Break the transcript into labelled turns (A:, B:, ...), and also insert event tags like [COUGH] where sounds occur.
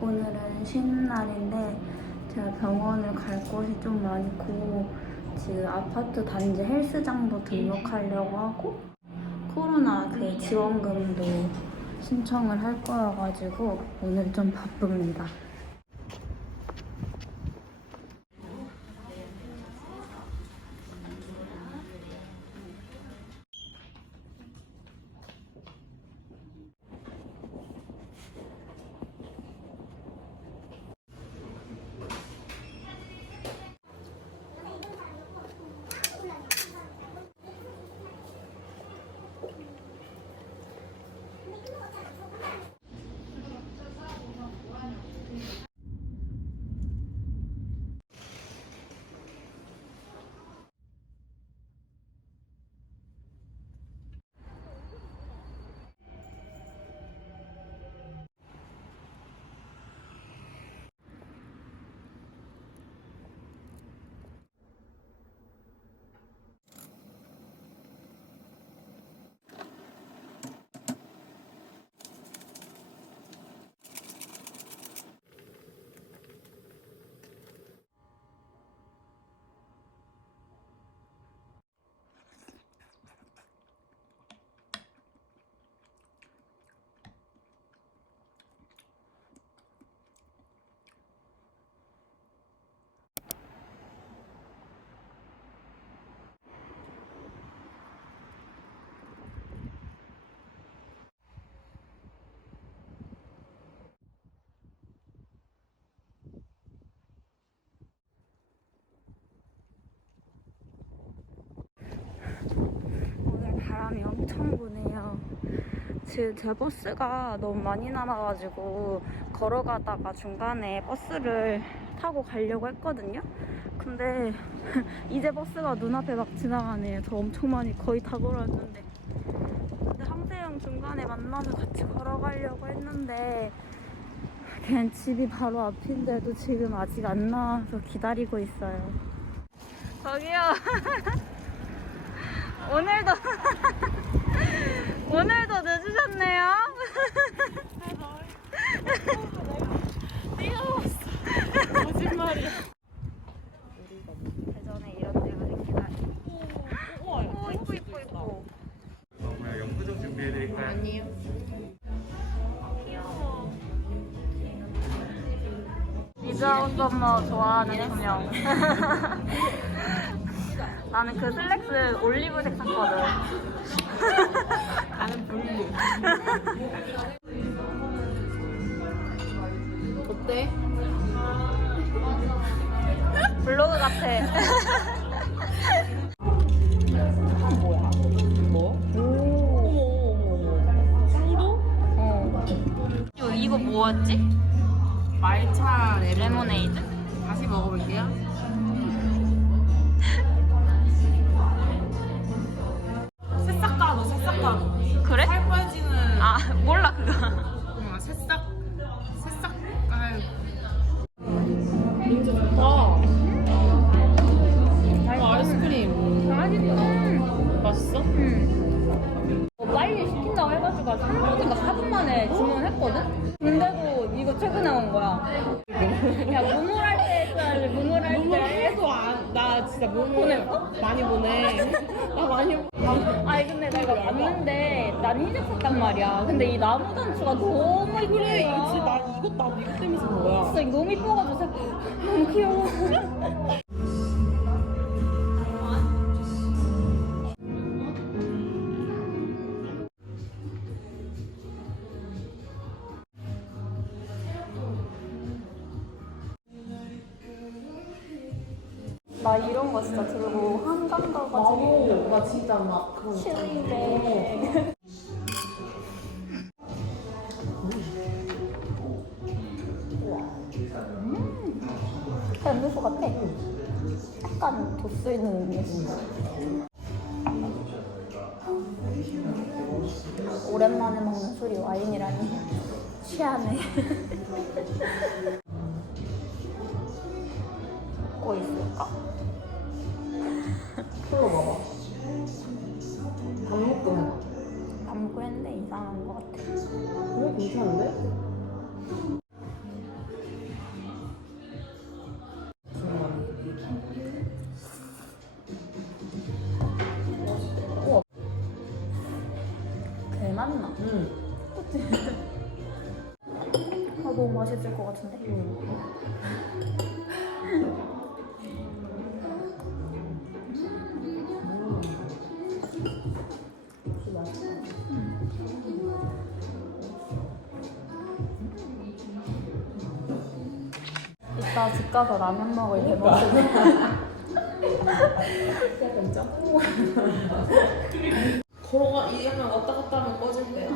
A: 오늘은 쉬는 날인데 제가 병원을 갈 곳이 좀 많고 지금 아파트 단지 헬스장도 등록하려고 하고 코로나 그 지원금도 신청을 할 거여가지고 오늘 좀 바쁩니다. 오늘 엄청 부네요. 지금 제 버스가 너무 많이 남아가지고 걸어가다가 중간에 버스를 타고 가려고 했거든요. 근데 [LAUGHS] 이제 버스가 눈앞에 막 지나가네요. 저 엄청 많이 거의 다 걸었는데. 근데 항세형 중간에 만나서 같이 걸어가려고 했는데 그냥 집이 바로 앞인데도 지금 아직 안 나와서 기다리고 있어요. 저기요. [LAUGHS] 오늘도 [LAUGHS] 오늘도 늦으셨네요. 생기다니.
B: 우와,
A: 오 이뻐 이뻐 이뻐.
C: 뭐야
A: 엄마 좋아하는 두 명. [LAUGHS] 나는 그 슬랙스 올리브색 샀거든. 이거, 이거 뭐였지?
B: 말차.
A: 레모네이드?
B: 다시 먹어볼게요. [LAUGHS] 새싹 가루, 새싹 가루.
A: 그래?
B: 살 빠지는.
A: 아 몰라 그거.
B: 어, 새싹, 새싹 가루. 좋다. 어,
A: 맛있어. 응. 어, 빨리 시킨다고 해가지고 3분인가 4분 만에 주문했거든? 근데도 이거 최근에 온 거야. [LAUGHS] 야, 무물할 때 했어야지, 무물할
B: 너무
A: 때.
B: 해도 안, 나 진짜 너무
A: 보냈어?
B: 많이 보내. [LAUGHS] 나 많이
A: 아니, 근데 내가 왔는데 난 흰색 샀단 말이야. 근데 이 나무 단추가 너무 이쁜
B: 그래. 이거 진짜 나 이거 나도 이거 때문에 산 거야.
A: 진짜 너무 이뻐가지고 사- [LAUGHS] 너무 귀여워. 나 이런 거 진짜 들고 한강 가가지고
B: 나 진짜 막 그런
A: 싫은데 음, 음료수 같아. 약간 도수 있는 음료수. 오랜만에 먹는 술이 와인이라니 [LAUGHS] 취하네. [LAUGHS] 거 있을까? [LAUGHS]
B: 풀어봐봐. 밥 먹고 해봐.
A: 밥 먹고 했는데 이상한 것 같아.
B: 왜 괜찮은데?
A: 개 맛나.
B: 응. [LAUGHS]
A: 아, 너무 맛있을 것 같은데? 응. 이따 집 가서 라면 먹을 대목을
B: 약간 짱. 걸어가 이 약간 왔다 갔다 하면 꺼질 때.